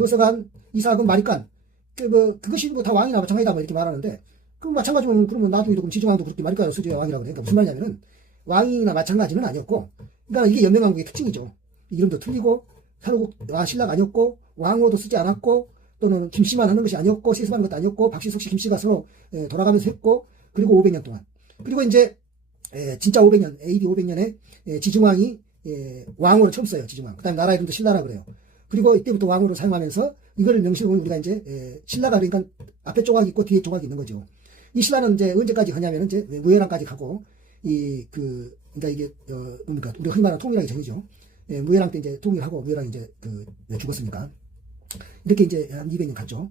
거서간, 이삭은 마리간. 그, 뭐, 그것이 뭐 다 왕이나 마찬가지다 뭐 이렇게 말하는데, 그럼 마찬가지면 그러면 나도 이러면 지중왕도 그렇게 마리간을 수지의 왕이라고. 그러니까 무슨 말이냐면은, 왕이나 마찬가지는 아니었고, 그러니까 이게 연명왕국의 특징이죠. 이름도 틀리고, 사로국 와 신라가 아니었고, 왕으로도 쓰지 않았고, 또는 김씨만 하는 것이 아니었고, 세습하는 것도 아니었고, 박시석 씨, 김씨가 서로 에, 돌아가면서 했고, 그리고 500년 동안. 그리고 이제, 에, 진짜 500년, AD 500년에 지중왕이 에, 왕으로 처음 써요, 지중왕. 그 다음에 나라 이름도 신라라 그래요. 그리고 이때부터 왕으로 사용하면서 이거를 명시로 우리가 이제 에, 신라가 그러니까 앞에 조각이 있고 뒤에 조각이 있는 거죠. 이 신라는 이제 언제까지 가냐면 이제 무해랑까지 가고 이 그 그러니까 이게 어 뭡니까 우리가 흔히 말하는 통일하기 전이죠. 예, 무해랑 때 이제 통일하고 무해랑 이제 그 네, 죽었으니까 이렇게 이제 한 200년 갔죠.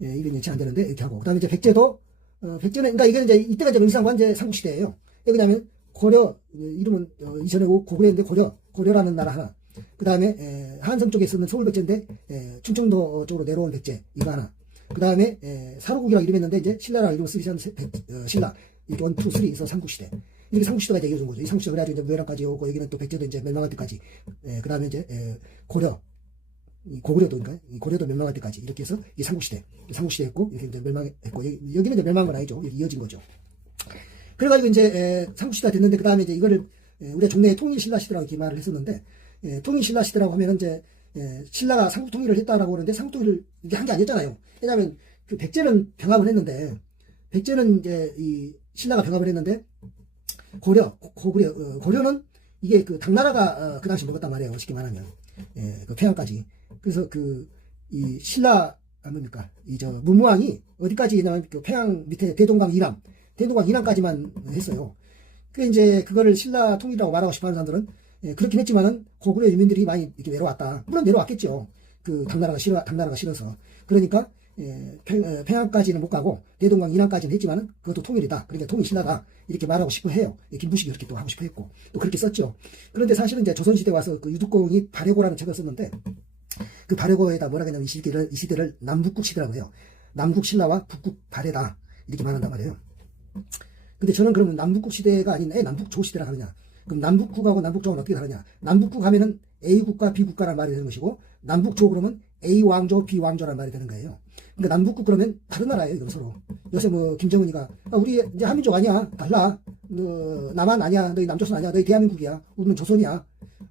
예, 200년 채 안 되는데 이렇게 하고 그다음에 이제 백제도 어, 백제는 그러니까 이게 이제 이때가 이제 명시상관 이제 삼국 시대예요. 왜 그러냐면 고려 어, 이름은 어, 이전에 고- 고구려인데 고려 고려라는 나라 하나. 그 다음에 한성 쪽에 쓰는 서울 백제인데 에, 충청도 쪽으로 내려온 백제 이거 하나. 그 다음에 사로국이라고 이름했는데 이제 신라라고 이름을 쓰기 시작한 어, 신라 이렇게 원, 투, 쓰리 있어 삼국시대. 이렇게 삼국시대가 이제 이어진 거죠. 이 삼국시대 그래가지고 이제 무해랑까지 오고 여기는 또 백제도 이제 멸망할 때까지. 그 다음에 이제 에, 고려 이 고구려도 이 고려도 멸망할 때까지 이렇게 해서 이 삼국시대 삼국시대였고 이렇게 이제 멸망했고 여기, 여기는 이제 멸망한 건 아니죠. 이어진 거죠. 그래가지고 이제 에, 삼국시대가 됐는데 그 다음에 이제 이거를 에, 우리가 종래에 통일신라 시대라고 이렇게 말을 했었는데 에, 통일신라 시대라고 하면은 이제 에, 신라가 삼국 통일을 했다라고 그러는데 삼국 통일을 이게 한 게 아니었잖아요. 왜냐하면 그 백제는 병합을 했는데 백제는 이제 이 신라가 병합을 했는데 고려 고- 고구려 어, 고려는 이게 그 당나라가 어, 그 당시 먹었단 말이에요. 쉽게 말하면 예, 그 평양까지. 그래서 그 이 신라 아 뭡니까 이 저 문무왕이 어디까지 있냐면 그 평양 밑에 대동강 이남 대동강 이남까지만 했어요. 그 이제 그거를 신라 통일이라고 말하고 싶어하는 사람들은 예, 그렇긴 했지만은 고구려 유민들이 많이 이렇게 내려왔다. 물론 내려왔겠죠. 그 당나라가 싫어 당나라가 싫어서 그러니까 예, 평, 어, 평양까지는 못 가고 대동강 이남까지는 했지만은 그것도 통일이다. 그러니까 통일 신라다 이렇게 말하고 싶어 해요. 예, 김부식이 그렇게 또 하고 싶어 했고 또 그렇게 썼죠. 그런데 사실은 이제 조선시대 와서 그 유두공이 발해고라는 책을 썼는데 그 발해고에다 뭐라 그러냐면 이 시대를 이 시대를 남북국 시대라고 해요. 남국 신라와 북국 발해다 이렇게 말한단 말이에요. 근데 저는 그러면 남북국 시대가 아닌 애 남북조 시대라 하느냐? 그럼 남북국하고 남북조는 어떻게 다르냐? 남북국 하면은 A 국가, B 국가라는 말이 되는 것이고 남북조 그러면 A 왕조, B 왕조라는 말이 되는 거예요. 그러니까 남북국 그러면 다른 나라예요, 이건 서로. 요새 뭐 김정은이가 아, 우리 이제 한민족 아니야, 달라. 너 남한 아니야, 너희 남조선 아니야, 너희 대한민국이야, 우리는 조선이야,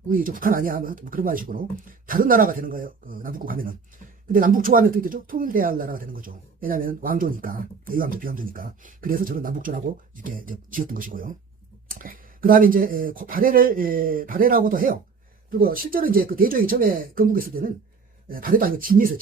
우리 저 북한 아니야, 뭐 그런 말 식으로 다른 나라가 되는 거예요, 그 남북국 하면은. 근데 남북조 하면 어떻게 되죠? 통일돼야 할 나라가 되는 거죠. 왜냐하면 왕조니까, A 왕조, B 왕조니까. 그래서 저는 남북조라고 이렇게 이제 지었던 것이고요. 그 다음에 이제 발해를 에, 발해라고도 해요. 그리고 실제로 이제 그 대조이 처음에 건국했을 때는 에, 발해도 아니고 진이 있어요.